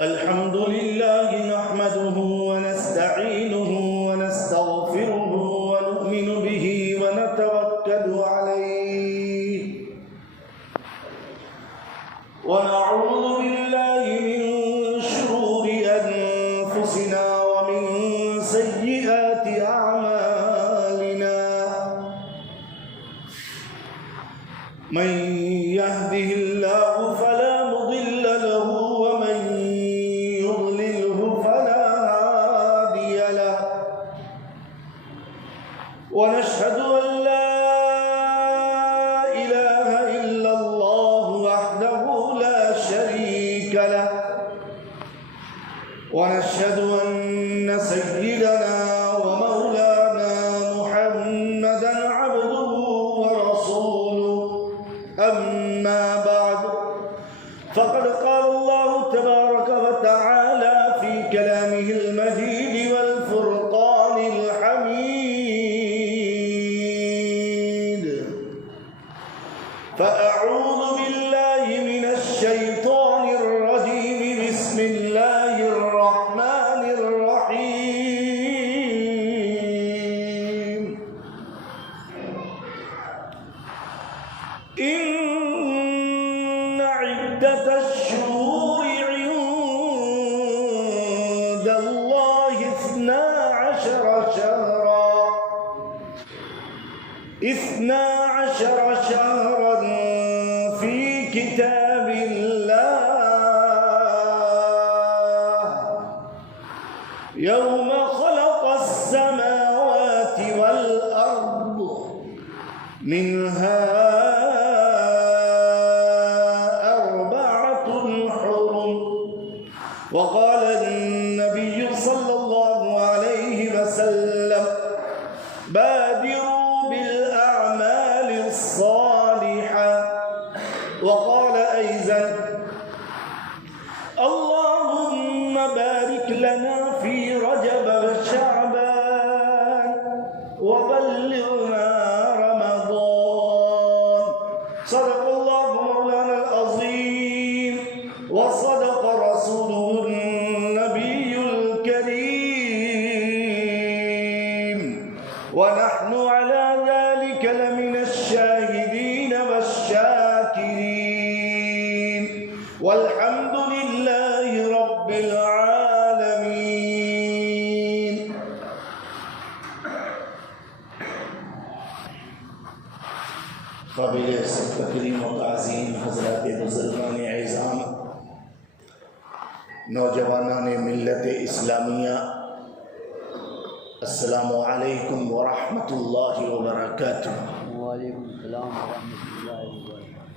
الحمد لله نحمده ونستعينه ونستغفره ونؤمن به ونتوكل عليه ونعوذ بالله من شرور أنفسنا ومن سيئات أعمالنا من يهده الله فلا مضل له ومن يضلله فلا هادي له ونشهد أن لا إله إلا الله وحده لا شريك له ونشهد أن سيدنا ومولانا محمدا عبده ورسوله أما بعد فقد قال الله تبارك وتعالى في كلامه المجيد والفرقان الحميد فأعوذ بالله من الشيطان الرجيم بسم الله الرحمن الرحيم إن عدة الشهور عند الله 12 شهرا في كتاب الله يوم خلق السماوات والأرض منها أربعة حرم وقال النبي صلى الله عليه وسلم بادروا بالأعمال الصالحة وقال أيضا اللهم بارك لنا في رجب وشعبان وبلغنا رمضان صدق الله مولانا العظيم وصدق رسوله النبي الكريم ونحن على ذلك لمن الشاهدين والشاكرين والحمد لله رب العالمين. قابل تکریم و تعظیم حضرات بزرگان اعظام، نوجوانان ملت اسلامیہ، السلام علیکم ورحمۃ اللہ وبرکاتہ. وعلیکم السلام ورحمۃ اللہ وبرکاتہ.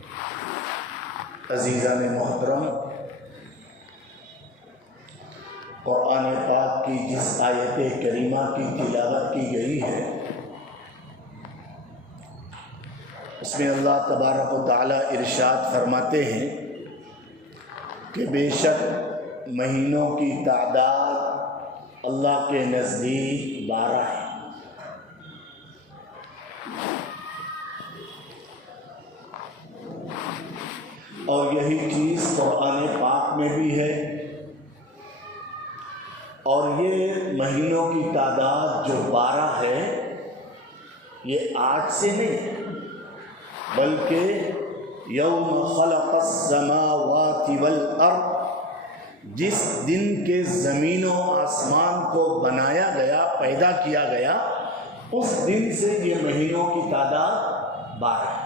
عزیزان محترم، قرآن پاک کی جس آیت کریمہ کی تلاوت کی گئی ہے اس میں اللہ تبارک و تعالی ارشاد فرماتے ہیں کہ بے شک مہینوں کی تعداد اللہ کے نزدیک 12 ہے. اور یہی چیز قرآن پاک میں بھی ہے. اور یہ مہینوں کی تعداد جو 12 ہے یہ آج سے نہیں بلکہ یوم خلق السماوات والارض، جس دن کے زمین و آسمان کو بنایا گیا، پیدا کیا گیا، اس دن سے یہ مہینوں کی تعداد 12 ہے.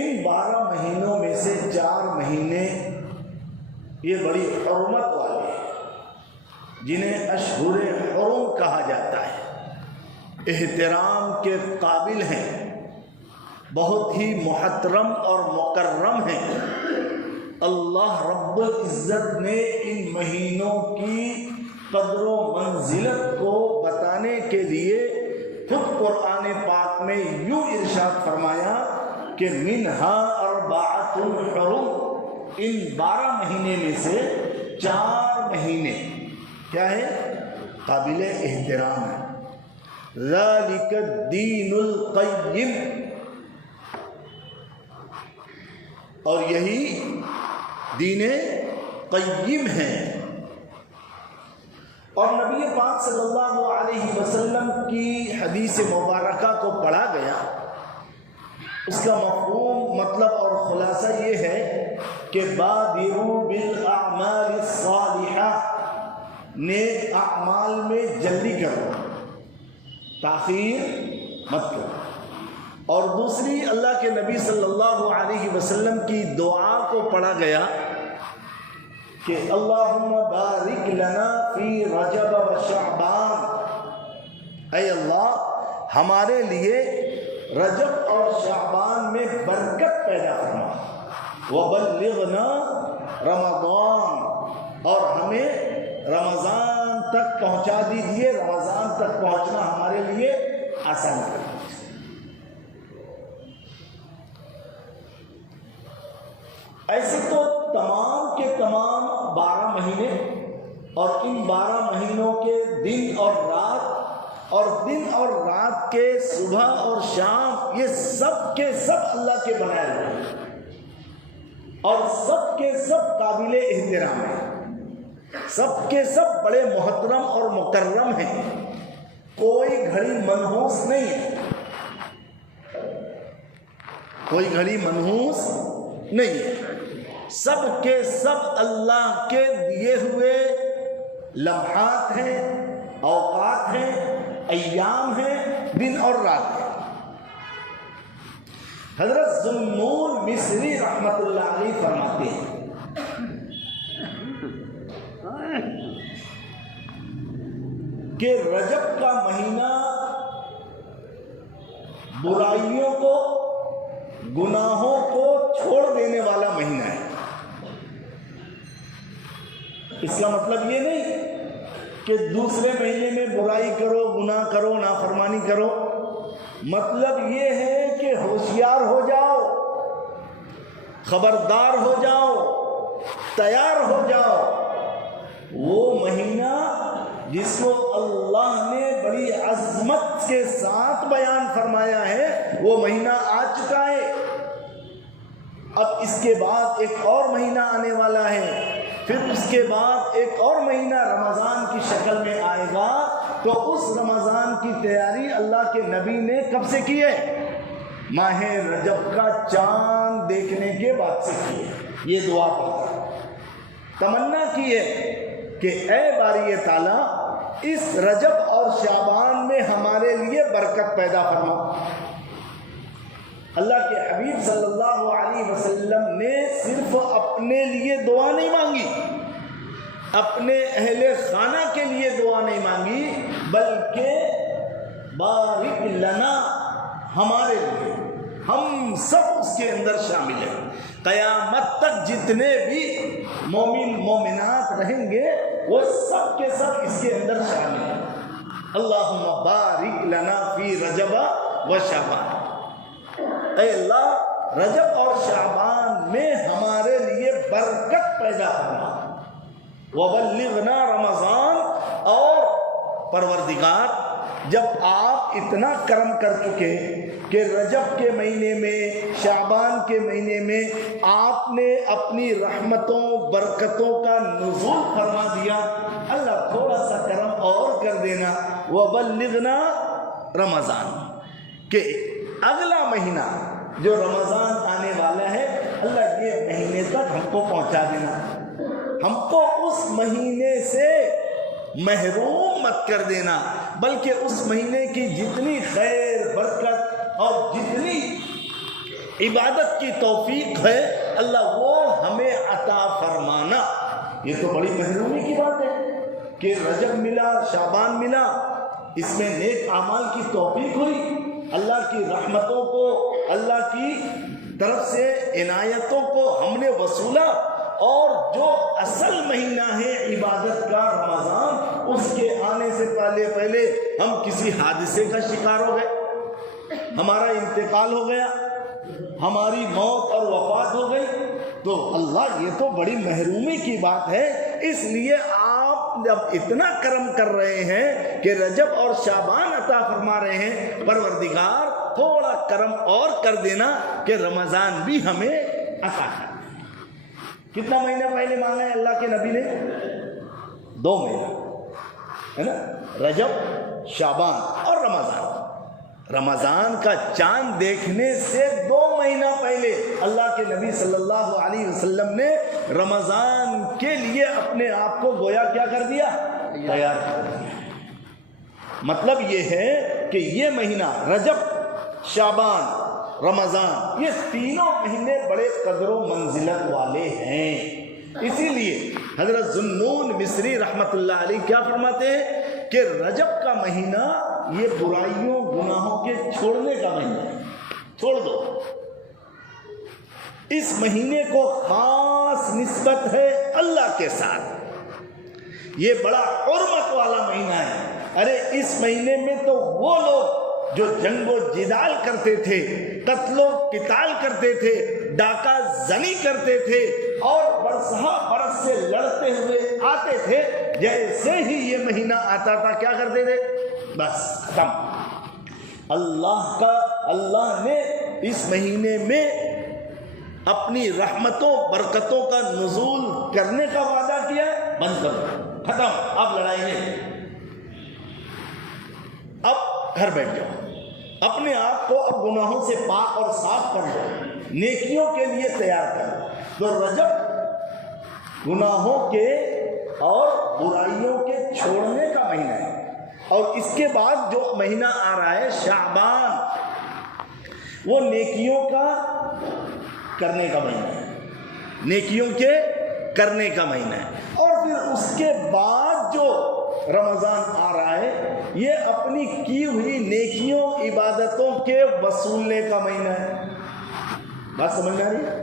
ان 12 مہینوں میں سے 4 مہینے یہ بڑی حرمت والے ہیں جنہیں اشہر حرم کہا جاتا ہے، احترام کے قابل ہیں، بہت ہی محترم اور مکرم ہیں. اللہ رب العزت نے ان مہینوں کی قدر و منزلت کو بتانے کے لیے خود قرآن پاک میں یوں ارشاد فرمایا کہ منہا اربعۃ حرم، ان 12 مہینے میں سے 4 مہینے کیا ہے؟ قابل احترام ہے. ذالک الدین القیم، اور یہی دین قیم ہیں، اور نبی پاک صلی اللہ علیہ وسلم کی حدیث مبارکہ کو پڑھا گیا، اس کا مفہوم، مطلب اور خلاصہ یہ ہے کہ بادروا بالاعمال الصالحہ، نیک اعمال میں جلدی کرو، تاخیر مت کرو۔ اور دوسری اللہ کے نبی صلی اللہ علیہ وسلم کی دعا کو پڑھا گیا کہ اللہم بارک لنا فی رجب و شعبان، اے اللہ ہمارے لیے رجب اور شعبان میں برکت پیدا فرما، وبلغنا رمضان، اور ہمیں رمضان تک پہنچا دیجیے، رمضان تک پہنچنا ہمارے لیے آسان کر دیجیے۔ ایسے تو تمام کے تمام 12 مہینے، اور ان 12 مہینوں کے دن اور رات، اور دن اور رات کے صبح اور شام، یہ سب کے سب اللہ کے بنائے ہوئے ہیں، اور سب کے سب قابل احترام ہیں، سب کے سب بڑے محترم اور مکرم ہیں، کوئی گھڑی منحوس نہیں ہے، کوئی گھڑی منحوس نہیں ہے، سب کے سب اللہ کے دیے ہوئے لمحات ہیں، اوقات ہیں، ایام ہیں، دن اور رات ہیں۔ حضرت ذوالنور مصری رحمت اللہ علیہ فرماتے ہیں کہ رجب کا مہینہ برائیوں کو، گناہوں کو چھوڑ دینے والا مہینہ ہے۔ اس کا مطلب یہ نہیں کہ دوسرے مہینے میں برائی کرو، گناہ کرو، نافرمانی کرو، مطلب یہ ہے کہ ہوشیار ہو جاؤ، خبردار ہو جاؤ، تیار ہو جاؤ۔ وہ مہینہ جس کو اللہ نے بڑی عظمت کے ساتھ بیان فرمایا ہے، وہ مہینہ آ چکا ہے۔ اب اس کے بعد ایک اور مہینہ آنے والا ہے، پھر اس کے بعد ایک اور مہینہ رمضان کی شکل میں آئے گا، تو اس رمضان کی تیاری اللہ کے نبی نے کب سے کی ہے؟ ماہ رجب کا چاند دیکھنے کے بعد سے کی ہے۔ یہ دعا پڑھا، تمنا کی ہے کہ اے باری تعالیٰ اس رجب اور شعبان میں ہمارے لیے برکت پیدا فرما۔ اللہ کے حبیب صلی اللہ علیہ وسلم نے صرف اپنے لیے دعا نہیں مانگی، اپنے اہل خانہ کے لیے دعا نہیں مانگی، بلکہ بارک لنا، ہمارے لیے، ہم سب اس کے اندر شامل ہیں۔ قیامت تک جتنے بھی مومن مومنات رہیں گے وہ سب کے سب اس کے اندر شامل ہیں۔ اللہم بارک لنا فی رجب و شعبان، اے اللہ رجب اور شعبان میں ہمارے لیے برکت پیدا فرما، وبلغنا رمضان، اور پروردگار جب آپ اتنا کرم کر چکے کہ رجب کے مہینے میں، شعبان کے مہینے میں آپ نے اپنی رحمتوں برکتوں کا نزول فرما دیا، اللہ تھوڑا سا کرم اور کر دینا، وبلغنا رمضان، کہ اگلا مہینہ جو رمضان آنے والا ہے، اللہ یہ مہینے تک ہم کو پہنچا دینا، ہم کو اس مہینے سے محروم مت کر دینا، بلکہ اس مہینے کی جتنی خیر برکت اور جتنی عبادت کی توفیق ہے اللہ وہ ہمیں عطا فرمانا۔ یہ تو بڑی محرومی کی بات ہے کہ رجب ملا، شعبان ملا، اس میں نیک اعمال کی توفیق ہوئی، اللہ کی رحمتوں کو، اللہ کی طرف سے عنایتوں کو ہم نے وصولا، اور جو اصل مہینہ ہے عبادت کا رمضان، اس کے آنے سے پہلے ہم کسی حادثے کا شکار ہو گئے، ہمارا انتقال ہو گیا، ہماری موت اور وفات ہو گئی، تو اللہ یہ تو بڑی محرومی کی بات ہے۔ اس لیے آپ جب اتنا کرم کر رہے ہیں کہ رجب اور شعبان عطا فرما رہے ہیں، پروردگار تھوڑا کرم اور کر دینا کہ رمضان بھی ہمیں عطا کر۔ کتنا مہینہ پہلے مانگا ہے اللہ کے نبی نے؟ 2 مہینہ ہے نا، رجب، شعبان اور رمضان۔ رمضان کا چاند دیکھنے سے 2 مہینہ پہلے اللہ کے نبی صلی اللہ علیہ وسلم نے رمضان کے لیے اپنے آپ کو گویا کیا کر دیا؟ تیار کر دیا۔ مطلب یہ ہے کہ یہ مہینہ رجب، شعبان، رمضان، یہ تینوں مہینے بڑے قدر و منزلت والے ہیں۔ اسی لیے حضرت ذوالنون مصری رحمت اللہ علیہ کیا فرماتے ہیں کہ رجب کا مہینہ یہ برائیوں گناہوں کے چھوڑنے کا مہینہ ہے، چھوڑ دو۔ اس مہینے کو خاص نسبت ہے اللہ کے ساتھ، یہ بڑا حرمت والا مہینہ ہے۔ ارے اس مہینے میں تو وہ لوگ جو جنگ و جدال کرتے تھے، قتل و قتال کرتے تھے، ڈاکہ زنی کرتے تھے اور برسہ برس سے لڑتے ہوئے آتے تھے، جیسے ہی یہ مہینہ آتا تھا کیا کرتے تھے؟ بس ختم۔ اللہ نے اس مہینے میں اپنی رحمتوں برکتوں کا نزول کرنے کا وعدہ کیا، بند کرو، ختم، اب لڑائی نہیں، اب گھر بیٹھ جاؤ، اپنے آپ کو اب گناہوں سے پاک اور صاف کر لو، نیکیوں کے لیے تیار کرو۔ تو رجب گناہوں کے اور برائیوں کے چھوڑنے کا مہینہ ہے، اور اس کے بعد جو مہینہ آ رہا ہے شعبان، وہ نیکیوں کا کرنے کا مہینہ ہے، نیکیوں کے کرنے کا مہینہ ہے۔ اور پھر اس کے بعد جو رمضان آ رہا ہے یہ اپنی کی ہوئی نیکیوں عبادتوں کے وصولنے کا مہینہ ہے۔ بات سمجھ میں آ رہی ہے؟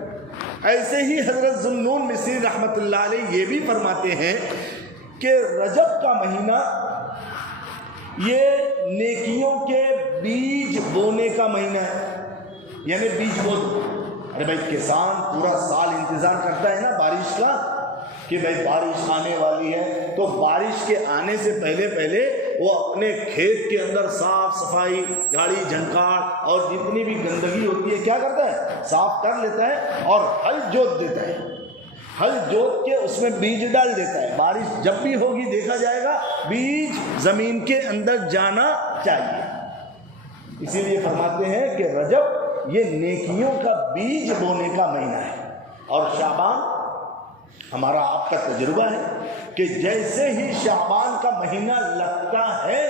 ایسے ہی حضرت ذوالنون مصری رحمت اللہ علیہ یہ بھی فرماتے ہیں کہ رجب کا مہینہ یہ نیکیوں کے بیج بونے کا مہینہ ہے، یعنی بیج بو دو۔ ارے بھائی کسان پورا سال انتظار کرتا ہے نا بارش کا، کہ بھائی بارش آنے والی ہے، تو بارش کے آنے سے پہلے وہ اپنے کھیت کے اندر صاف صفائی، جھاڑی جھنکاڑ اور جتنی بھی گندگی ہوتی ہے کیا کرتا ہے؟ صاف کر لیتا ہے اور ہل جوت دیتا ہے، ہل جوت کے اس میں بیج ڈال دیتا ہے۔ بارش جب بھی ہوگی دیکھا جائے گا بیج زمین کے اندر جانا چاہیے۔ اسی لیے فرماتے ہیں کہ رجب یہ نیکیوں کا بیج بونے کا مہینہ ہے، اور شعبان ہمارا آپ کا تجربہ ہے کہ جیسے ہی شعبان کا مہینہ لگتا ہے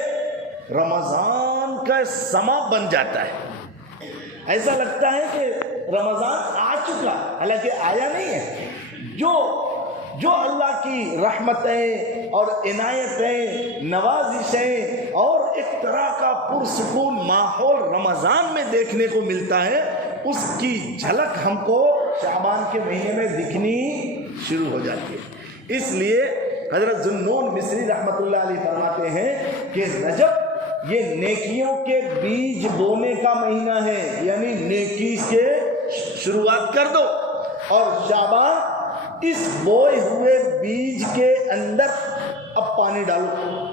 رمضان کا سما بن جاتا ہے، ایسا لگتا ہے کہ رمضان آ چکا، حالانکہ آیا نہیں ہے۔ جو اللہ کی رحمتیں اور عنایتیں، نوازشیں اور ایک طرح کا پرسکون ماحول رمضان میں دیکھنے کو ملتا ہے، اس کی جھلک ہم کو شعبان کے مہینے میں دکھنی شروع ہو جاتی ہے۔ اس لیے حضرت ذوالنون مصری رحمت اللہ علیہ فرماتے ہیں کہ رجب یہ نیکیوں کے بیج بونے کا مہینہ ہے، یعنی نیکی سے شروعات کر دو، اور شعبان اس بوئے ہوئے بیج کے اندر اب پانی ڈالو۔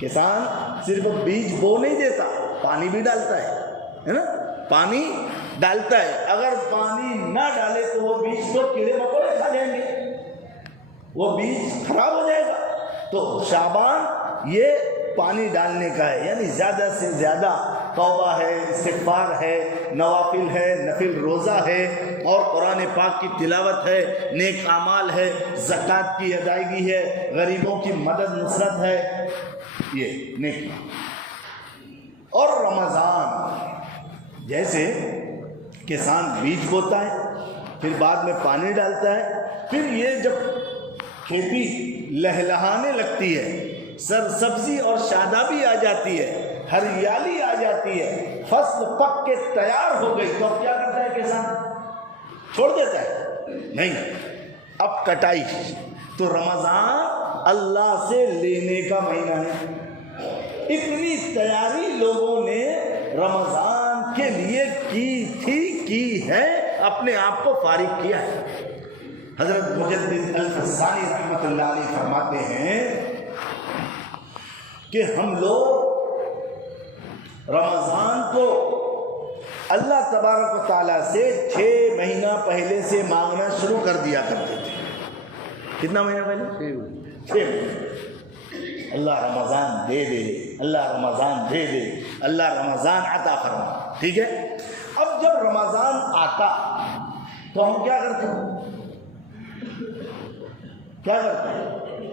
کسان صرف بیج بو نہیں دیتا، پانی بھی ڈالتا ہے نا، پانی ڈالتا ہے۔ اگر پانی نہ ڈالے تو وہ بیج کو کیڑے مکوڑے کھا جائیں گے، وہ بیج خراب ہو جائے گا۔ تو شعبان یہ پانی ڈالنے کا ہے، یعنی زیادہ سے زیادہ توبہ ہے، استغفار ہے، نوافل ہے، نفل روزہ ہے، اور قرآن پاک کی تلاوت ہے، نیک اعمال ہے، زکوٰۃ کی ادائیگی ہے، غریبوں کی مدد نصرت ہے، یہ نیکی۔ اور رمضان جیسے کسان بیج بوتا ہے، پھر بعد میں پانی ڈالتا ہے، پھر یہ جب کھیتی لہلہانے لگتی ہے، سرسبزی اور شادابی آ جاتی ہے، ہریالی آ جاتی ہے، فصل پک کے تیار ہو گئی، تو اب کیا کرتا ہے کسان؟ چھوڑ دیتا ہے؟ نہیں، اب کٹائی۔ تو رمضان اللہ سے لینے کا مہینہ ہے۔ اتنی تیاری لوگوں نے رمضان کے لیے کی ہے، اپنے آپ کو فارغ کیا ہے۔ حضرت مجدد الفسانی رحمت اللہ علیہ فرماتے ہیں کہ ہم لوگ رمضان کو اللہ تبارک و تعالیٰ سے 6 مہینہ پہلے سے مانگنا شروع کر دیا کرتے تھے. کتنا مہینہ پہلے؟ 6 مہینہ. اللہ رمضان دے دے، اللہ رمضان دے دے، اللہ رمضان عطا فرما. ٹھیک ہے. اب جب رمضان آتا تو ہم کیا کرتے ہیں؟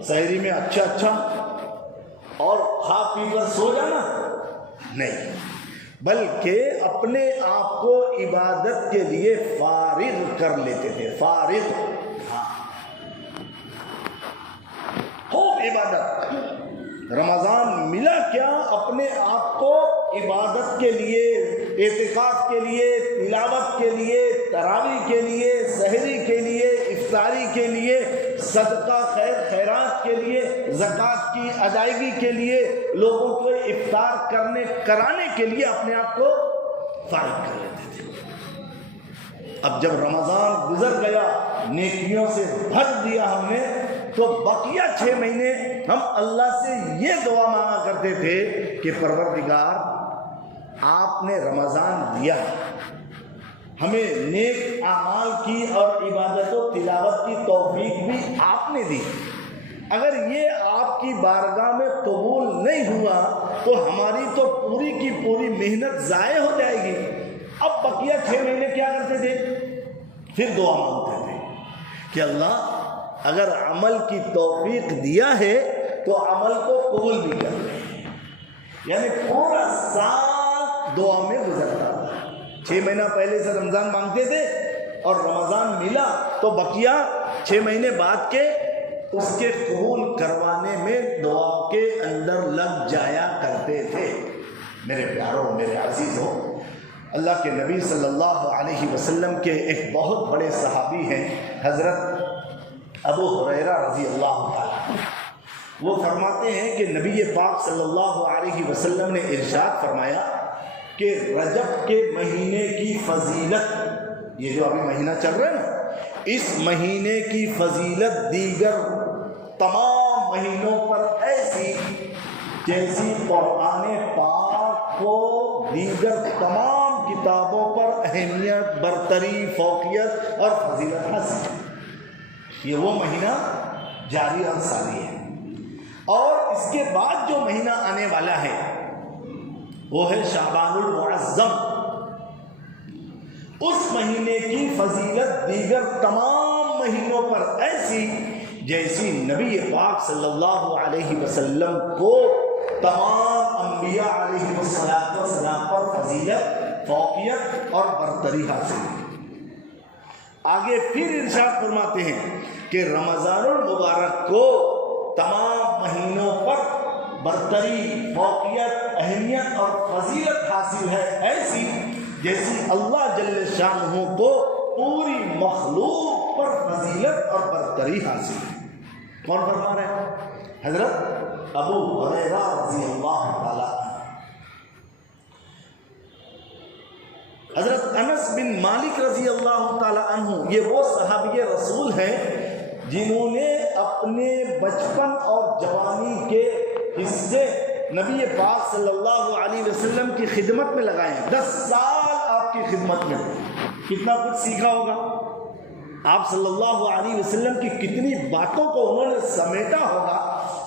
سحری میں اچھا اور کھا پی کر سو جانا نہیں، بلکہ اپنے آپ کو عبادت کے لیے فارغ کر لیتے تھے. فارغ، ہاں، خوب عبادت. رمضان ملا کیا؟ اپنے آپ کو عبادت کے لیے، اعتکاف کے لیے، تلاوت کے لیے، تراویح کے لیے، سحری کے لیے، افطاری کے لیے، صدقہ خیرات کے لیے، زکوٰۃ کی ادائیگی کے لیے، لوگوں کو افطار کرانے کے لیے اپنے آپ کو فارغ کر لیتے تھے. اب جب رمضان گزر گیا، نیکیوں سے بھر دیا ہم نے، تو بقیہ 6 مہینے ہم اللہ سے یہ دعا مانگا کرتے تھے کہ پروردگار، آپ نے رمضان دیا، ہمیں نیک اعمال کی اور عبادت و تلاوت کی توفیق بھی آپ نے دی. اگر یہ آپ کی بارگاہ میں قبول نہیں ہوا تو ہماری تو پوری کی پوری محنت ضائع ہو جائے گی. اب بقیہ 6 مہینے کیا کرتے تھے؟ پھر دعا مانگتے تھے کہ اللہ اگر عمل کی توفیق دیا ہے تو عمل کو قبول بھی کر لیں. یعنی پورا سال دعا میں گزرتا تھا. 6 مہینہ پہلے سے رمضان مانگتے تھے اور رمضان ملا تو بقیہ 6 مہینے بعد کے اس کے قبول کروانے میں دعا کے اندر لگ جایا کرتے تھے. میرے پیاروں، میرے عزیزوں، اللہ کے نبی صلی اللہ علیہ وسلم کے ایک بہت بڑے صحابی ہیں حضرت ابو ہریرہ رضی اللہ تعالیٰ. وہ فرماتے ہیں کہ نبی پاک صلی اللہ علیہ وسلم نے ارشاد فرمایا کہ رجب کے مہینے کی فضیلت، یہ جو ابھی مہینہ چل رہا ہے نا، اس مہینے کی فضیلت دیگر تمام مہینوں پر ایسی جیسی قرآن پاک کو دیگر تمام کتابوں پر اہمیت، برتری، فوقیت اور فضیلت حاصل ہے. یہ وہ مہینہ جاری اور ساری ہے. اور اس کے بعد جو مہینہ آنے والا ہے وہ ہے شعبان المعظم. اس مہینے کی فضیلت دیگر تمام مہینوں پر ایسی جیسی نبی پاک صلی اللہ علیہ وسلم کو تمام انبیاء علیہ السلام پر فضیلت، فوقیت اور برتری حاصل ہے. آگے پھر ارشاد فرماتے ہیں کہ رمضان المبارک کو تمام مہینوں پر برتری، فوقیت، اہمیت اور فضیلت حاصل ہے ایسی جیسی اللہ جل شانہ کو پوری مخلوق پر فضیلت اور برتری حاصل ہے. کون فرما رہے ہیں؟ حضرت ابو ہریرہ رضی اللہ تعالیٰ. حضرت انس بن مالک رضی اللہ تعالیٰ عنہ یہ وہ صحابی رسول ہیں جنہوں نے اپنے بچپن اور جوانی کے حصے نبی پاک صلی اللہ علیہ وسلم کی خدمت میں لگائے ہیں. 10 سال آپ کی خدمت میں، کتنا کچھ سیکھا ہوگا. آپ صلی اللہ علیہ وسلم کی کتنی باتوں کو انہوں نے سمیٹا ہوگا.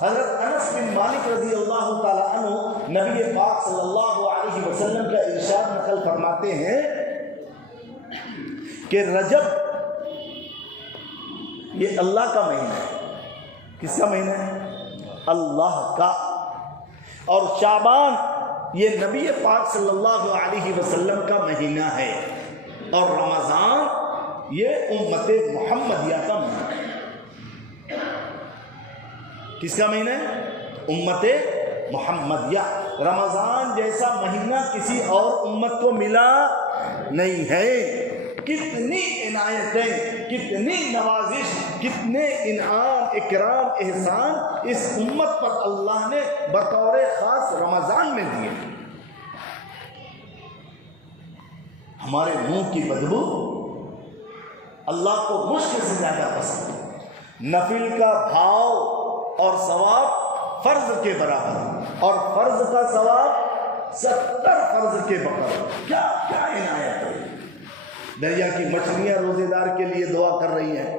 حضرت انس بن مالک رضی اللہ تعالیٰ عنہ نبی پاک صلی اللہ علیہ وسلم کا ارشاد نقل فرماتے ہیں کہ رجب یہ اللہ کا مہینہ ہے. کس کا مہینہ ہے؟ اللہ کا. اور شعبان یہ نبی پاک صلی اللہ علیہ وسلم کا مہینہ ہے. اور رمضان یہ امت محمدیہ کا مہینہ ہے. کس کا مہینہ ہے؟ امت محمدیہ. رمضان جیسا مہینہ کسی اور امت کو ملا نہیں ہے. کتنی عنایتیں، کتنی نوازش، کتنے انعام، اکرام، احسان اس امت پر اللہ نے بطور خاص رمضان میں دیے. ہمارے منہ کی بدبو اللہ کو مشک سے زیادہ پسند ہے. نفل کا بھاؤ اور ثواب فرض کے برابر، اور فرض کا ثواب 70 فرض کے بقر. کیا کیا عنایت ہے. دریا کی مچھلیاں روزے دار کے لیے دعا کر رہی ہیں.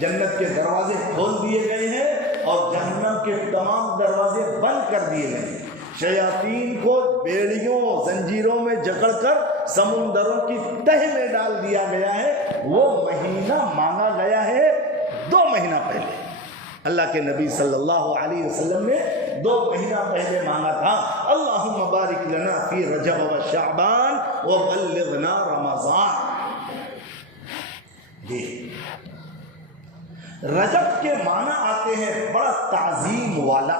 جنت کے دروازے کھول دیے گئے ہیں اور جہنم کے تمام دروازے بند کر دیے گئے ہیں. شیاطین کو بیڑیوں زنجیروں میں جکڑ کر سمندروں کی تہ میں ڈال دیا گیا ہے. وہ مہینہ مانگا گیا ہے 2 مہینہ پہلے. اللہ کے نبی صلی اللہ علیہ وسلم نے 2 مہینہ پہلے مانگا تھا, اللہم بارک لنا فی رجب و شعبان وبلغنا رمضان. رجب کے معنی آتے ہیں بڑا تعظیم والا.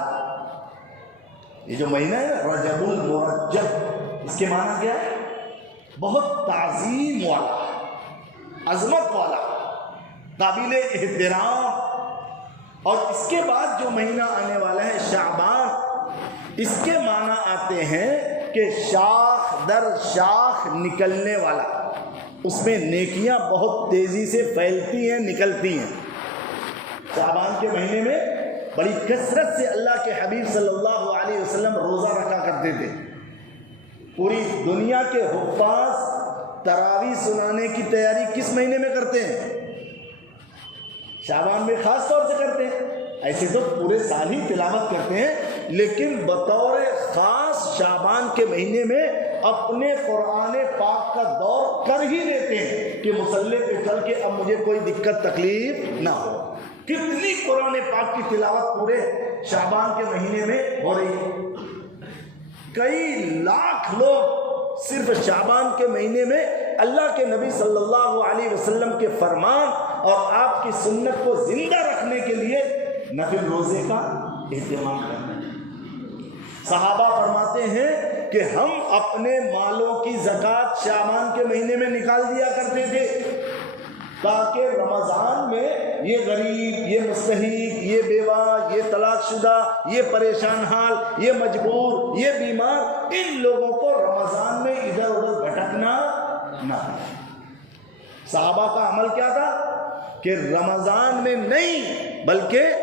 یہ جو مہینہ ہے رجب المرجب, اس کے معنی کیا ہے؟ بہت تعظیم والا, عظمت والا, قابل احترام. اور اس کے بعد جو مہینہ آنے والا ہے شعبان, اس کے معنی آتے ہیں کہ شاخ در شاخ نکلنے والا. اس میں نیکیاں بہت تیزی سے پھیلتی ہیں, نکلتی ہیں. شعبان کے مہینے میں بڑی کثرت سے اللہ کے حبیب صلی اللہ علیہ وسلم روزہ رکھا کرتے تھے. پوری دنیا کے حفاظ تراویح سنانے کی تیاری کس مہینے میں کرتے ہیں؟ شعبان میں خاص طور سے کرتے ہیں. ایسے تو پورے سال ہی تلاوت کرتے ہیں, لیکن بطور خاص شعبان کے مہینے میں اپنے قرآن پاک کا دور کر ہی دیتے ہیں کہ مصلی پہ چل کے اب مجھے کوئی دقت تکلیف نہ ہو. کتنی قرآن پاک کی تلاوت پورے شعبان کے مہینے میں ہو رہی ہے. کئی لاکھ لوگ صرف شعبان کے مہینے میں اللہ کے نبی صلی اللہ علیہ وسلم کے فرمان اور آپ کی سنت کو زندہ رکھنے کے لیے نفل روزے کا اہتمام کرتے ہیں. صحابہ فرماتے ہیں کہ ہم اپنے مالوں کی زکوٰۃ شعبان کے مہینے میں نکال دیا کرتے تھے تاکہ رمضان میں یہ غریب, یہ مستحق, یہ بیوہ, یہ طلاق شدہ, یہ پریشان حال, یہ مجبور, یہ بیمار, ان لوگوں کو رمضان میں ادھر ادھر بھٹکنا نہ. صحابہ کا عمل کیا تھا کہ رمضان میں نہیں بلکہ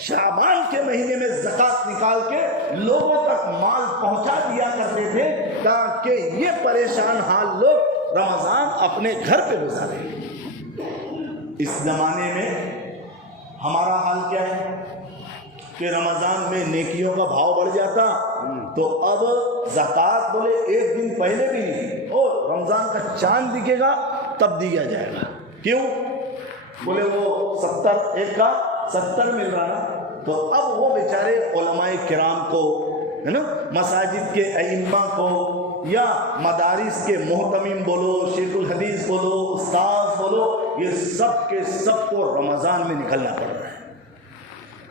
شعبان کے مہینے میں زکوٰۃ نکال کے لوگوں تک مال پہنچا دیا کرتے تھے تاکہ یہ پریشان حال لوگ رمضان اپنے گھر پہ گزاریں. اس زمانے میں ہمارا حال کیا ہے کہ رمضان میں نیکیوں کا بھاؤ بڑھ جاتا تو اب زکوٰۃ بولے 1 دن پہلے بھی نہیں, اور رمضان کا چاند دکھے گا تب دیا جائے گا. کیوں بولے وہ 70 کا 70 مل رہا نا. تو اب وہ بیچارے علماء کرام کو, ہے نا, مساجد کے ائمہ کو یا مدارس کے محتمم بولو, شیخ الحدیث بولو, استاذ بولو, یہ سب کے سب کو رمضان میں نکلنا پڑ رہا ہے.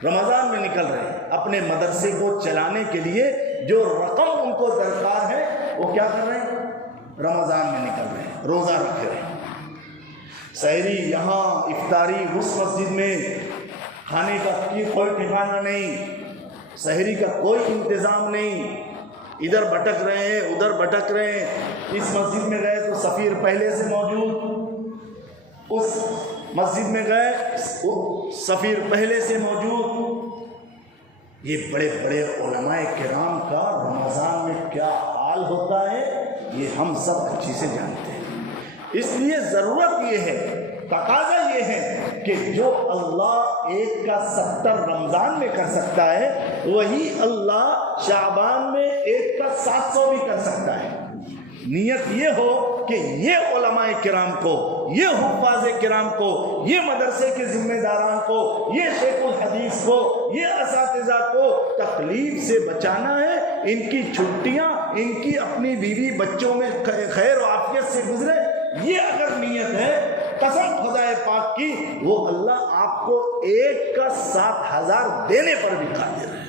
رمضان میں نکل رہے ہیں اپنے مدرسے کو چلانے کے لیے. جو رقم ان کو درکار ہے وہ کیا کر رہے ہیں؟ رمضان میں نکل رہے ہیں, روزہ رکھ رہے ہیں. سحری یہاں, افطاری اس مسجد میں, کھانے کا کوئی ٹھکانہ نہیں, سحری کا کوئی انتظام نہیں. ادھر بھٹک رہے ہیں, ادھر بھٹک رہے ہیں. اس مسجد میں گئے تو سفیر پہلے سے موجود, اس مسجد میں گئے سفیر پہلے سے موجود. یہ بڑے بڑے علماء کرام کا رمضان میں کیا حال ہوتا ہے یہ ہم سب اچھی سے جانتے ہیں. اس لیے ضرورت یہ ہے, تقاضا یہ ہے کہ جو اللہ 1 کا 70 رمضان میں کر سکتا ہے وہی اللہ شعبان میں 1 کا 700 بھی کر سکتا ہے. نیت یہ ہو کہ یہ علماء کرام کو, یہ حفاظ کرام کو, یہ مدرسے کے ذمہ داران کو, یہ شیخ الحدیث کو, یہ اساتذہ کو تکلیف سے بچانا ہے. ان کی چھٹیاں ان کی اپنی بیوی بچوں میں خیر و عافیت سے گزرے. یہ اگر نیت ہے قسم خدائے پاک کی, وہ اللہ آپ کو 1 کا 7,000 دینے پر بھی قادر ہے.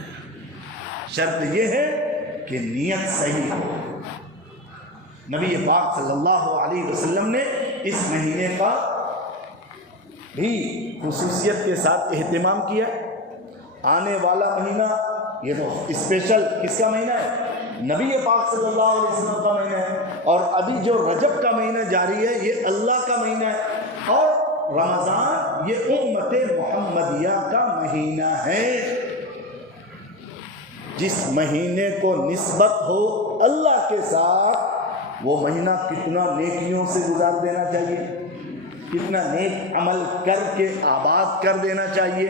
شرط یہ ہے کہ نیت صحیح ہو. نبی پاک صلی اللہ علیہ وسلم نے اس مہینے کا بھی خصوصیت کے ساتھ اہتمام کیا. آنے والا مہینہ یہ تو اسپیشل کس کا مہینہ ہے؟ نبی پاک صلی اللہ علیہ وسلم کا مہینہ ہے. اور ابھی جو رجب کا مہینہ جاری ہے یہ اللہ کا مہینہ ہے. اور رمضان یہ امت محمدیہ کا مہینہ ہے. جس مہینے کو نسبت ہو اللہ کے ساتھ، وہ مہینہ کتنا نیکیوں سے گزار دینا چاہیے، کتنا نیک عمل کر کے آباد کر دینا چاہیے،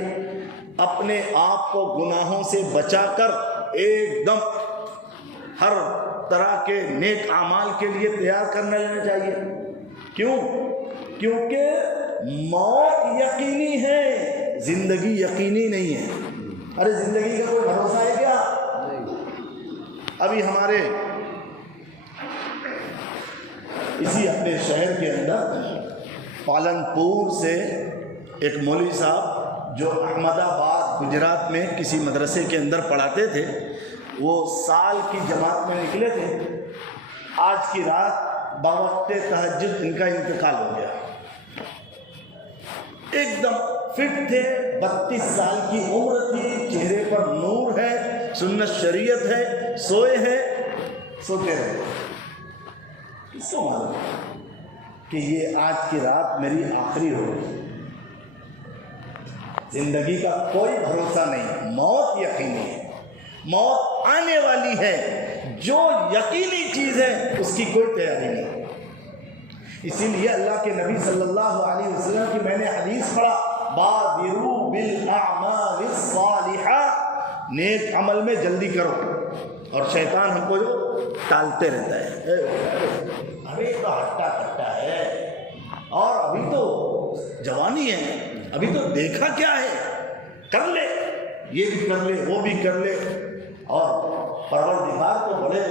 اپنے آپ کو گناہوں سے بچا کر ایک دم ہر طرح کے نیک اعمال کے لیے تیار کرنا لینا چاہیے۔ کیوں؟ کیونکہ موت یقینی ہے، زندگی یقینی نہیں ہے۔ ارے زندگی کا کوئی بھروسہ ہے کیا؟ ابھی ہمارے اسی اپنے شہر کے اندر پالنپور سے ایک مولوی صاحب جو احمد آباد گجرات میں کسی مدرسے کے اندر پڑھاتے تھے، وہ سال کی جماعت میں نکلے تھے۔ آج کی رات بوقت تہجد ان کا انتقال ہو گیا۔ ایک دم فٹ تھے، 32 سال کی عمر تھی، چہرے پر نور ہے، سنت شریعت ہے، سوئے ہیں، سوتے رہے۔ کس کو معلوم کہ یہ آج کی رات میری آخری ہوگی؟ زندگی کا کوئی بھروسہ نہیں، موت یقینی ہے، موت آنے والی ہے، جو یقینی چیز ہے اس کی کوئی تیاری نہیں۔ اسی لیے اللہ کے نبی صلی اللہ علیہ وسلم کی میں نے حدیث پڑھا، بادروا بالاعمال الصالحہ، نیک عمل میں جلدی کرو۔ اور شیطان ہم کو جو ٹالتے رہتا ہے، ابھی تو ہٹا کٹا ہے، اور ابھی تو جوانی ہے، ابھی تو دیکھا کیا ہے، کر لے، یہ بھی کر لے، وہ بھی کر لے۔ اور پروردگار تو بڑے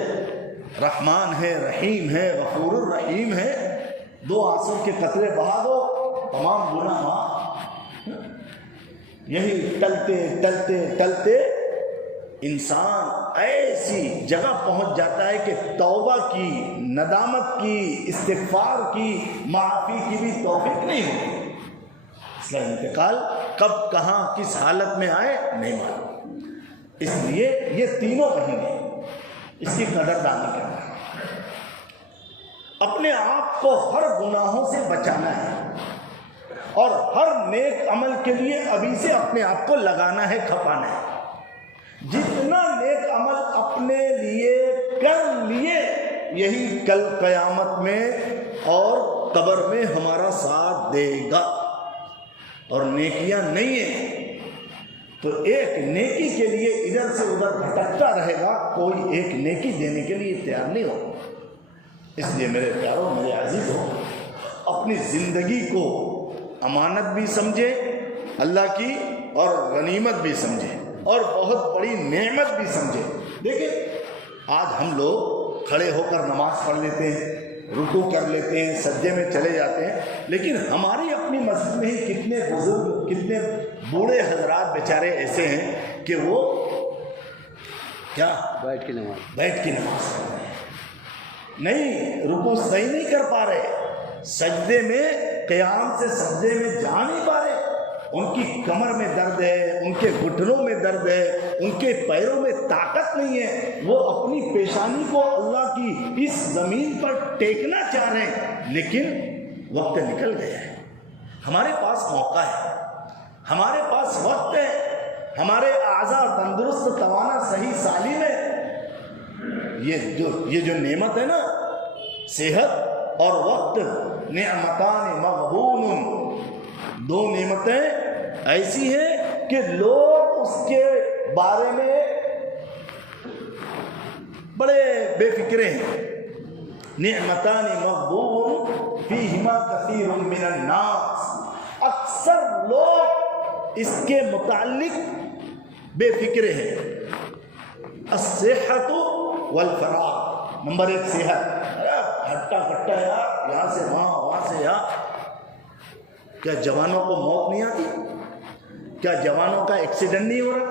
رحمان ہے، رحیم ہے، غفور الرحیم ہے، 2 آنسو کے قطرے بہا دو، تمام گناہ معاف۔ یہی ٹلتے ٹلتے ٹلتے انسان ایسی جگہ پہنچ جاتا ہے کہ توبہ کی، ندامت کی، استغفار کی، معافی کی بھی توفیق نہیں ہوتی۔ اس کا انتقال کب کہاں کس حالت میں آئے نہیں معلوم۔ اس لیے یہ تینوں مہینے اس کی قدردانی کرنا ہے، اپنے آپ کو ہر گناہوں سے بچانا ہے، اور ہر نیک عمل کے لیے ابھی سے اپنے آپ کو لگانا ہے، کھپانا ہے۔ جتنا نیک عمل اپنے لیے کر لیے، یہی کل قیامت میں اور قبر میں ہمارا ساتھ دے گا۔ اور نیکیاں نہیں ہیں تو ایک نیکی کے لیے ادھر سے ادھر بھٹکتا رہے گا، کوئی ایک نیکی دینے کے لیے تیار نہیں ہوگا۔ اس لیے میرے پیاروں، میرے عزیزوں، اپنی زندگی کو امانت بھی سمجھے اللہ کی، اور غنیمت بھی سمجھے، اور بہت بڑی نعمت بھی سمجھے۔ دیکھیں آج ہم لوگ کھڑے ہو کر نماز پڑھ لیتے ہیں، رکوع کر لیتے ہیں، سجدے میں چلے جاتے ہیں، لیکن ہماری اپنی مسجد میں ہی کتنے بزرگ، کتنے بوڑھے حضرات بیچارے ایسے ہیں کہ وہ کیا بیٹھ کے نماز پڑھ رہے ہیں، نہیں رکوع صحیح نہیں کر پا رہے، سجدے میں قیام سے سجدے میں جا نہیں پا رہے، ان کی کمر میں درد ہے، ان کے گھٹنوں میں درد ہے، ان کے پیروں میں طاقت نہیں ہے، وہ اپنی پیشانی کو اللہ کی اس زمین پر ٹیکنا چاہ رہے ہیں، لیکن وقت نکل گیا ہے۔ ہمارے پاس موقع ہے، ہمارے پاس وقت ہے، ہمارے اعضاء تندرست، توانا، صحیح سالم ہے۔ یہ جو نعمت ہے نا، صحت اور وقت، نعمتان مغبون، 2 نعمتیں ایسی ہیں کہ لوگ اس کے بارے میں بڑے بے فکرے ہیں۔ نعمتان مغبون فیہما کثیر من الناس، اکثر لوگ اس کے متعلق بے فکرے ہیں۔ الصحت والفراغ، نمبر 1 صحت، ہٹا کٹا یار، یہاں سے وہاں سے یہاں۔ کیا جوانوں کو موت نہیں آتی؟ کیا جوانوں کا ایکسیڈنٹ نہیں ہو رہا؟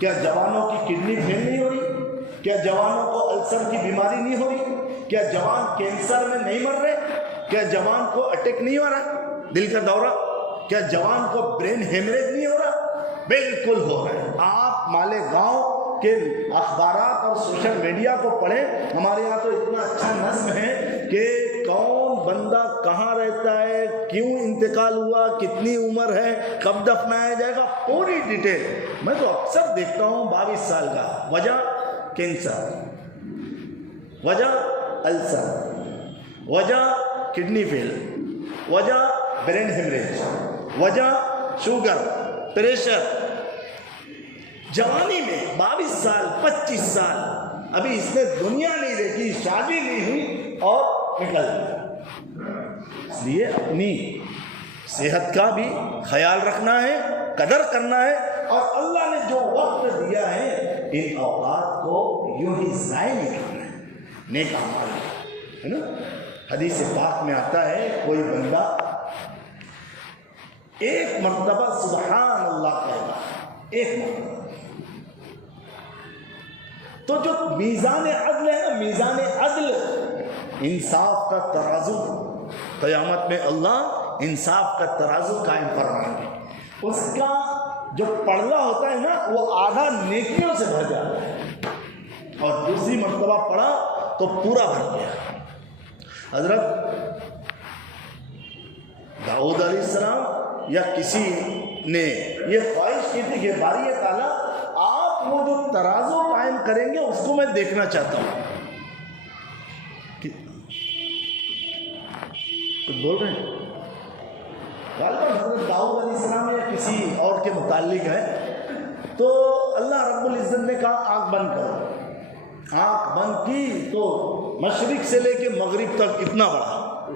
کیا جوانوں کی کڈنی فیل نہیں ہو رہی؟ کیا جوانوں کو السر کی بیماری نہیں ہو رہی؟ کیا جوان کینسر میں نہیں مر رہے؟ کیا جوان کو اٹیک نہیں ہو رہا، دل کا دورہ؟ کیا جوان کو برین ہیمریج نہیں ہو رہا؟ بالکل ہو رہا ہے۔ آپ مالیگاؤں کے اخبارات اور سوشل میڈیا کو پڑھیں، ہمارے یہاں تو اتنا اچھا نظم ہے کہ کون بندہ کہاں رہتا ہے, کیوں انتقال ہوا, کتنی عمر ہے, کب دفنایا جائے گا, پوری ڈیٹیل. میں تو اکثر دیکھتا ہوں 22 سال کا, وجہ کینسر, وجہ السر, وجہ کڈنی فیل, وجہ برین ہیمریج, وجہ شوگر, پریشر. جوانی میں 22 سال 25 سال, ابھی اس نے دنیا نہیں دیکھی, شادی نہیں ہوئی اور نکل گیا. اس لیے اپنی صحت کا بھی خیال رکھنا ہے, قدر کرنا ہے, اور اللہ نے جو وقت دیا ہے ان اوقات کو یوں ہی ضائع نہیں کرنا ہے. نیک اعمال ہے نا. حدیث پاک میں آتا ہے کوئی بندہ ایک مرتبہ سبحان اللہ کہتا ہے, ایک مرتبہ, تو جو میزان عدل ہے نا, میزان عدل, انصاف کا ترازو, قیامت میں اللہ انصاف کا ترازو قائم فرمائیں گے. اس کا جو پڑھنا ہوتا ہے نا وہ آدھا نیکیوں سے بھر جاتا ہے, اور دوسری مرتبہ پڑھا تو پورا بھر گیا. حضرت داؤد علیہ السلام یا کسی نے یہ خواہش کی کہ باری تعالیٰ آپ وہ جو ترازو قائم کریں گے اس کو میں دیکھنا چاہتا ہوں. کچھ بول رہے ہیں غالباً حضرت داؤد علیہ السلام یا کسی اور کے متعلق ہے. تو اللہ رب العزت نے کہا آنکھ بند کرو. آنکھ بند کی تو مشرق سے لے کے مغرب تک اتنا بڑا,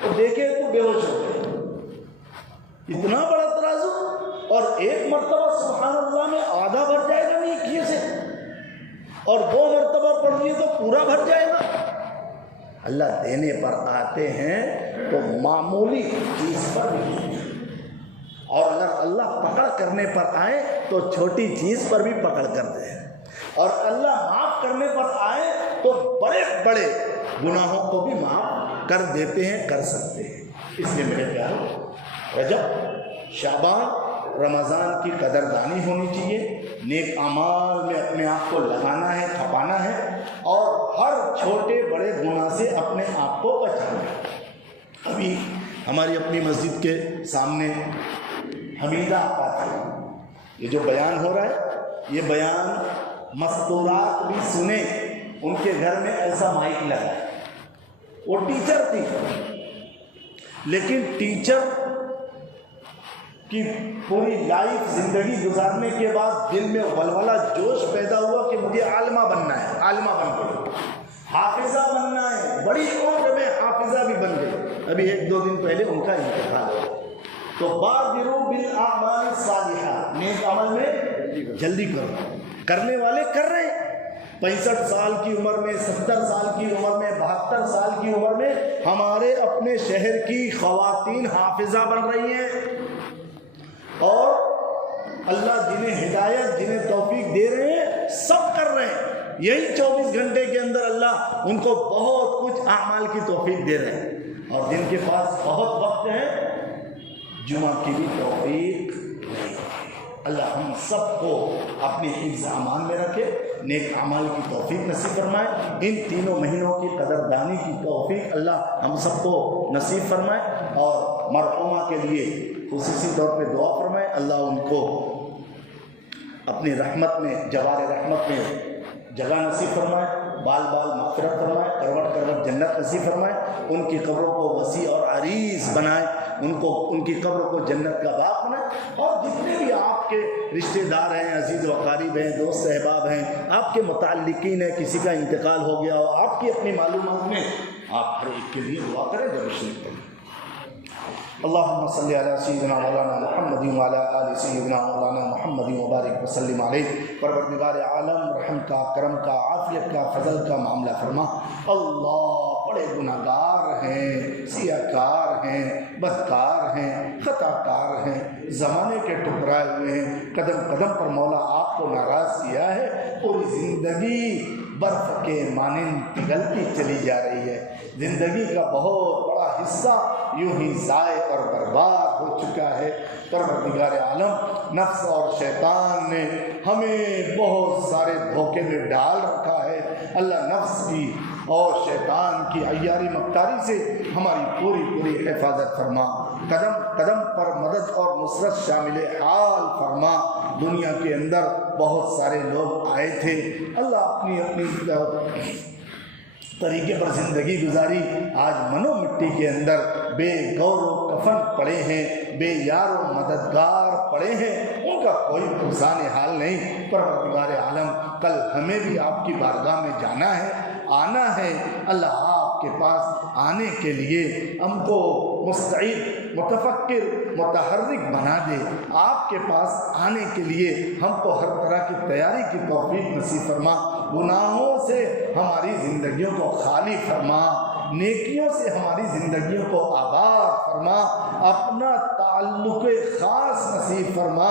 تو دیکھے تو بے ہوش ہو گئے. اتنا بڑا ترازو, اور ایک مرتبہ سبحان اللہ میں آدھا بھر جائے گا نیکیوں سے, اور 2 مرتبہ پڑھ لیے تو پورا بھر جائے گا. اللہ دینے پر آتے ہیں تو معمولی چیز پر بھی, اور اگر اللہ پکڑ کرنے پر آئے تو چھوٹی چیز پر بھی پکڑ کرتے ہیں, اور اللہ معاف کرنے پر آئے تو بڑے بڑے گناہوں کو بھی معاف کر دیتے ہیں, کر سکتے ہیں. اس لیے میرے پیارو, رجب, شعبان, رمضان کی قدردانی ہونی چاہیے. نیک اعمال میں اپنے آپ کو لگانا ہے, کھپانا ہے, اور ہر چھوٹے بڑے گناہ سے اپنے آپ کو بچانا ہے. ابھی ہماری اپنی مسجد کے سامنے حمیدہ آپا تھا, یہ جو بیان ہو رہا ہے یہ بیان مستورات بھی سنیں. ان کے گھر میں ایسا مائک لگا ہے. وہ ٹیچر تھی, لیکن ٹیچر کی پوری لائف زندگی گزارنے کے بعد دل میں ولولہ جوش پیدا ہوا کہ مجھے عالمہ بننا ہے. عالمہ بن گئی, حافظہ بننا ہے, بڑی عمر میں حافظہ بھی بن گئی. ابھی 1-2 دن پہلے ان کا انتقال ہوا. تو بادروا بالاعمال الصالحہ, نیک عمل میں جلدی کرو. کرنے والے کر رہے ہیں. 65 سال کی عمر میں, 70 سال کی عمر میں, 72 سال کی عمر میں ہمارے اپنے شہر کی خواتین حافظہ بن رہی ہیں, اور اللہ جنہیں ہدایت, جنہیں توفیق دے رہے ہیں, سب کر رہے ہیں. یہی 24 گھنٹے کے اندر اللہ ان کو بہت کچھ اعمال کی توفیق دے رہے ہیں, اور جن کے پاس بہت وقت ہے جمعہ کی بھی توفیق نہیں. اللہ ہم سب کو اپنی حفظ امان میں رکھے, نیک اعمال کی توفیق نصیب فرمائے. ان تینوں مہینوں کی قدردانی کی توفیق اللہ ہم سب کو نصیب فرمائے, اور مرحومہ کے لیے خصوصی طور پہ دعا فرمائے. اللہ ان کو اپنی رحمت میں, جوار رحمت میں جگہ نصیب فرمائے, بال بال مغفرت فرمائے, کروٹ کروٹ جنت نصیب فرمائے. ان کی قبروں کو وسیع اور عریض بنائے, ان کی قبروں کو جنت کا باغ بنائے. اور جتنے بھی آپ کے رشتہ دار ہیں, عزیز و اقارب ہیں, دوست احباب ہیں, آپ کے متعلقین ہیں, کسی کا انتقال ہو گیا ہو, آپ کی اپنی معلومات میں آپ ہر ایک کے لیے دعا کریں. ضرور شریف کریں. اللهم صل على سيدنا مولانا محمد وعلى آل سيدنا مولانا محمد وبارك وسلم عليه. پروردگار عالم رحم کا, کرم کا, عافیت کا, فضل کا معاملہ فرما. اللہ بڑے گناہ گار ہیں, سیاہ کار ہیں, بدکار ہیں, خطا کار ہیں, زمانے کے ٹکرائے ہوئے ہیں. قدم قدم پر مولا آپ کو ناراض کیا ہے. پوری زندگی برف کے مانند پگھلتی چلی جا رہی ہے. زندگی کا بہت بڑا حصہ یوں ہی ضائع اور برباد ہو چکا ہے. پروردگار عالم, نفس اور شیطان نے ہمیں بہت سارے دھوکے میں ڈال رکھا ہے. اللہ نفس کی اور شیطان کی عیاری مکاری سے ہماری پوری پوری حفاظت فرما، قدم قدم پر مدد اور نصرت شامل حال فرما۔ دنیا کے اندر بہت سارے لوگ آئے تھے، اللہ اپنی اپنی طریقے پر زندگی گزاری، آج منو مٹی کے اندر بے گور و کفن پڑے ہیں، بے یار و مددگار پڑے ہیں، ان کا کوئی پرسان حال نہیں۔ پروردگار عالم، کل ہمیں بھی آپ کی بارگاہ میں جانا ہے، آنا ہے، اللہ آپ کے پاس آنے کے لیے ہم کو مستعد، متفکر، متحرک بنا دے۔ آپ کے پاس آنے کے لیے ہم کو ہر طرح کی تیاری کی توفیق نصیب فرما، گناہوں سے ہماری زندگیوں کو خالی فرما، نیکیوں سے ہماری زندگیوں کو آباد فرما، اپنا تعلق خاص نصیب فرما،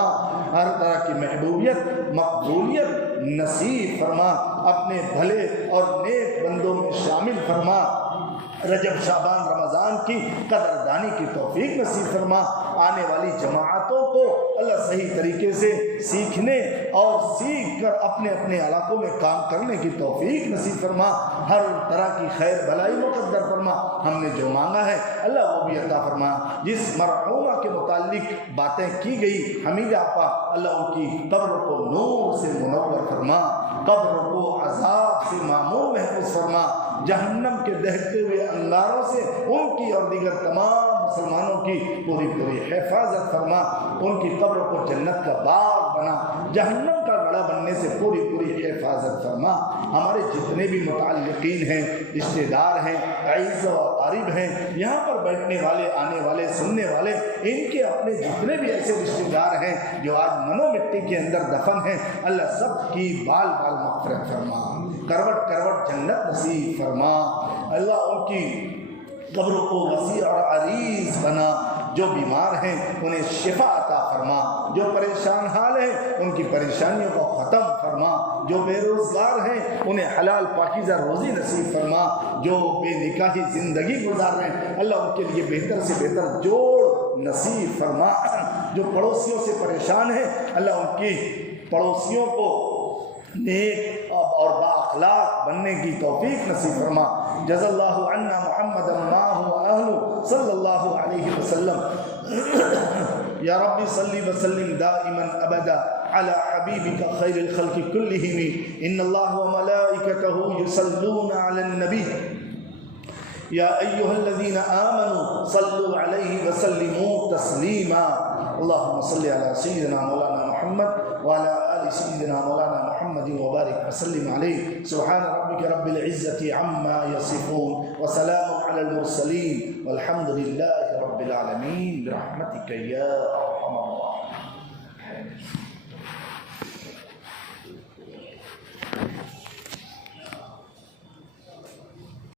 ہر طرح کی محبوبیت، مقبولیت نصیب فرما، اپنے بھلے اور نیک بندوں میں شامل فرما، رجب شعبان رمضان کی قدردانی کی توفیق نصیب فرما، آنے والی جماعتوں کو اللہ صحیح طریقے سے سیکھنے اور سیکھ کر اپنے اپنے علاقوں میں کام کرنے کی توفیق نصیب فرما، ہر طرح کی خیر بلائی مقدر فرما، ہم نے جو مانگا ہے اللہ وہ بھی عطا فرما۔ جس مرحومہ کے متعلق باتیں کی گئی حمیدہ آپا، اللہ ان کی قبر کو نور سے منور فرما، قبر کو عذاب سے معمور محفوظ فرما، جہنم کے دہتے ہوئے انگاروں سے ان کی اور دیگر تمام مسلمانوں کی پوری پوری حفاظت فرما، ان کی قبر کو جنت کا باغ بنا، جہنم کا گڑھا بننے سے پوری پوری حفاظت فرما۔ ہمارے جتنے بھی متعلقین ہیں، رشتہ دار ہیں، عزیز و اقارب ہیں، یہاں پر بیٹھنے والے، آنے والے، سننے والے، ان کے اپنے جتنے بھی ایسے رشتہ دار ہیں جو آج منو مٹی کے اندر دفن ہیں، اللہ سب کی بال بال مغفرت فرما، کروٹ کروٹ جنت نصیب فرما، اللہ ان کی قبروں کو وسیع اور عریض بنا، جو بیمار ہیں انہیں شفا عطا فرما، جو پریشان حال ہیں ان کی پریشانیوں کو ختم فرما، جو بے روزگار ہیں انہیں حلال پاکیزہ روزی نصیب فرما، جو بے نکاحی زندگی گزار رہے ہیں اللہ ان کے لیے بہتر سے بہتر جوڑ نصیب فرما، جو پڑوسیوں سے پریشان ہیں اللہ ان کی پڑوسیوں کو نیک اور بااخلاق بننے کی توفیق نصیب فرما۔ جزا اللہ عنا محمد ما هو اہل صلی اللہ علیہ وسلم۔ یا رب صلی وسلم دائما ابدا على حبیبک خیر الخلق کلہم، ان اللہ وملائکتہ یصلون علی النبی یا ایہا الذین آمنوا صلوا علیہ وسلموا تسلیما۔ اللہم صلی علی سیدنا مولانا محمد وعلى آل سيدنا مولانا محمد وبارك وسلم عليه، سبحان ربك رب العزة عما يصفون وسلام على المرسلين والحمد لله رب العالمين برحمتك يا أرحم الراحمين۔